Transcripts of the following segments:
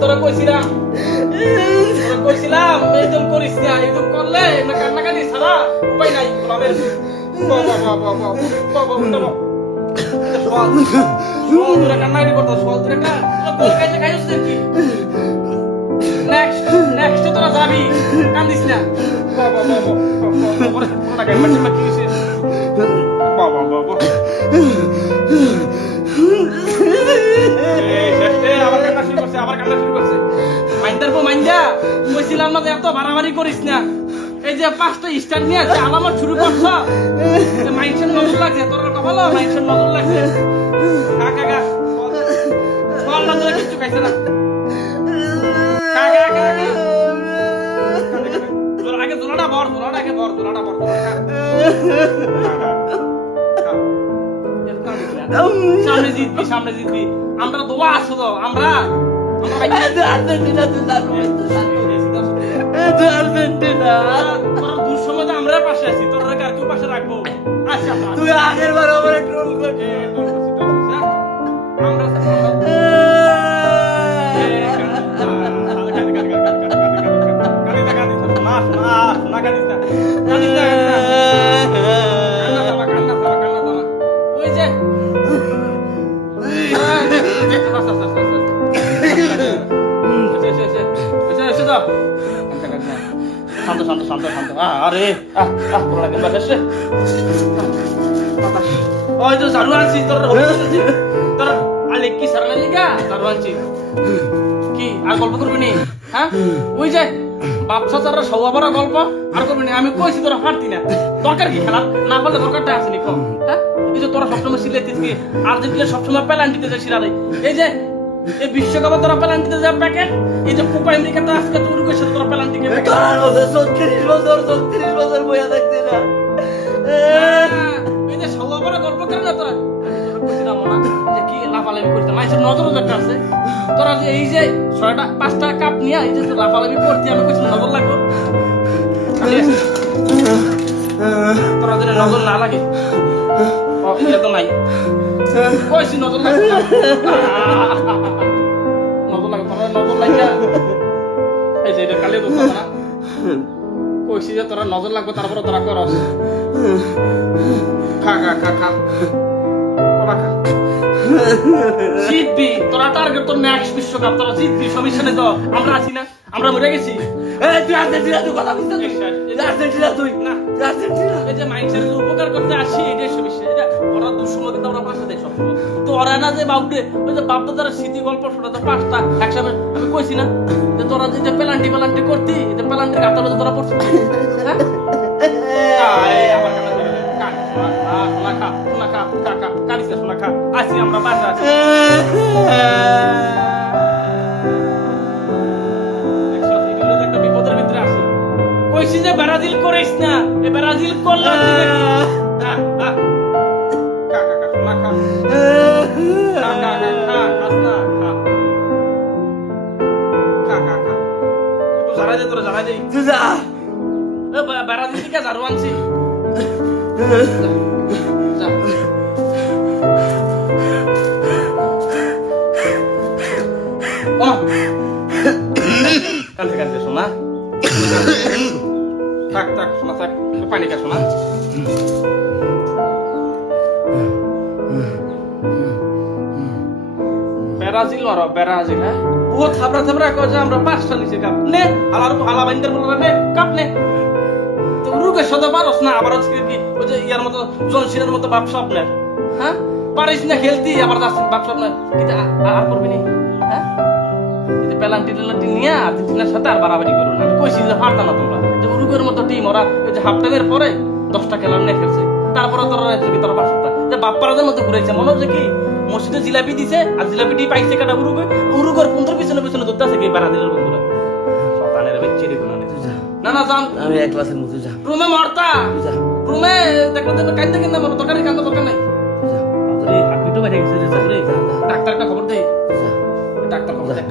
তোরা কইছিলাম এরকম করিস না, এরকম করলে না কান্নাকাটি ছাড়া উপায় নাই। কান্নাকাটি করতো নেক্সট তোরা যাবি, কান্দিস না। আবার কান্না শুরু করছে। মাইন্দার পর মাইন্দা কইছিলাম না যে এত বাড়াবাড়ি করিস না। এই যে 5টা স্টার নিয়ে আছে আলামত শুরু করছ, মাইন্ডসেট নজর লাগছে তোর কথা বলো, মাইন্ডসেট নজর লাগছে। কাকা ফল না তোরা কিচ্ছু খাইছে না। আগে জোলাটা বর, সামনে জিতবি। আমরা দোয়া আসো তো, আমরা আর্জেন্টিনা দূর সময় আমরা পাশে আছি, তোর আর কেউ পাশে রাখবো। আচ্ছা তুই আগের বার আমার ট্রোল করছিস। আমরা শান্ত। আরে ওই তো ঝাড়ু আনছি তোর আলে কি সারালে লিগা ঝাড়ু আনছি কি আর গল্প করবি নি? হ্যাঁ ওই যে বাপসা চারা সবাবরা গল্প আর করবি না। আমি কইছি তোরা পারতি না, দরকার কি খেলা না পারলে দরকারটা আছে নি কম। হ্যাঁ এই যে তোরা সবসময় সিলেতিস কি আর্জেন্টিনা সবসময় পেনাল্টিতে যায় সিরারে। এই যে এই বিশ্বকাপে তোরা পেনাল্টিতে যায় প্যাকেট, এই যে কোপা আমেরিকাতে আজকে তুরুকের সাথে তোরা পেনাল্টিকে তোরা 36 বছর বইয়া দেখতে না। এই যে সবাবরা গল্প করে না তোরা কইছিলাম না যে কি লাফালাফি করতে মাইসের নজরও একটা আছে। তোরা যে এই যে 5টা কাপ নিয়ে এই যে লাফালাফি করতে আমি কইছি নজর লাগবে। তোরা যদি নজর না লাগে এটা তো নাই কইছি নজর লাগে নজর লাগে। এই যে এটা কালে দোকান না কইছি যে তোরা নজর লাগবে, তারপরে তোরা করস। খা জিতবি তোরা, টার্গেট তোর নেক্সট বিশ্বকাপ তোরা জিতবি। সমস্যা নেই তো, আমরা আছি না, আমরা মরে গেছি। তুই আর্জেন্টিনা তুই কথা বুঝতে আর্জেন্টিনা তুই না আর্জেন্টিনা এই যে মাইন্ডসেটের উপকার করতে আসি এটাই সমস্যা। এটা ওরা দুঃসময় কিন্তু আমরা পাশে দেয় সবসময়। তো ওরা না যে বাবুরে ওই যে বাপদা যারা স্মৃতি গল্প শোনাতো 5টা একসাথে আমি কইছি না যে তোরা যে পেলান্টি করতি, যে পেলান্টির গাতালো তোরা পড়ছিস। হ্যাঁ আবার সোনা খা আসি আমরা বাসা আছি। একটা বিপদের ভিতরে আসি কইছি যে ব্রাজিল করিস না, এই ব্রাজিল করলে ব্রাজিল থেকে ঝাড়ু আনছি। কাঁদতে শোনা থাক শোনা থাক, পানি খা শোনা। ব্রাজিল হ্যাঁ ও থাবড়া কয় যে আমরা 5টা নিচে কাপ নে হালা বাইন্দার বলবে নে কাপ নে। তো রুকে সদা পারস না, আবার আজকে কি ওই যে ইয়ার মতো জনসিনের মতো বাপ স্বপ্নের। হ্যাঁ পারিস না খেলতি, আবার বাপ স্বপ্নের কিন্তু আর করবি নি। হ্যাঁ পেনাল্টি নিয়ে আর্জেন্টিনার সাথে আর বাড়াবাড়ি করো না। আমি কইছি যে পারতা না তোমরা, যে উরুগুয়ের মতো টিম ওরা ওই যে হাফ টাইমের পরে 10টা খেলার নিয়ে খেলছে, তারপরে তোরা বাসটা যে বাপ্পারাদের মধ্যে ঘুরেছে। মনে হচ্ছে কি মসজিদে জিলাপি দিছে আর জিলাপিটি পাইছে কাটা উরুগুয়ের 15 পিছনে ধরতে আছে কি ব্রাজিলের বন্ধুরা সকালের বেচেরি গুলো না জান। আমি এক ক্লাসের মধ্যে যা রুমে মরতা রুমে দেখো কাইতে কিনা মরো দোকানে কান্দো দোকান নাই হাত পিটো বাইরে গেছে রে। ডাক্তারটা খবর দে, ডাক্তার খবর দে,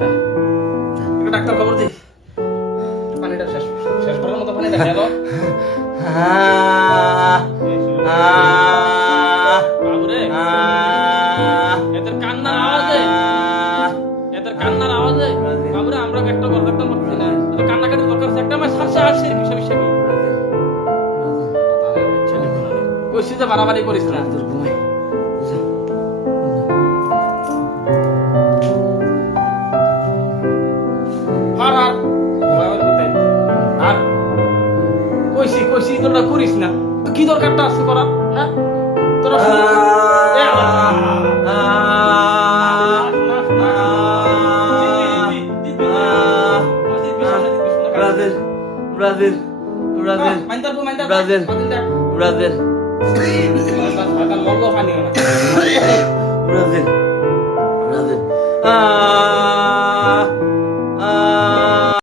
ডাক্তার খবর দে। পানিটা শেষ করার মতো পানি দেখা গেল। বাড়াবাড়ি করিস না তোর ঘুমাই আর আর আর কইছি তোরা করিস না তো কি দরকারটা আছে করার হ্যাঁ তোরা এ Brazil Brazil Brazil Brazil Brazil Brazil Brazil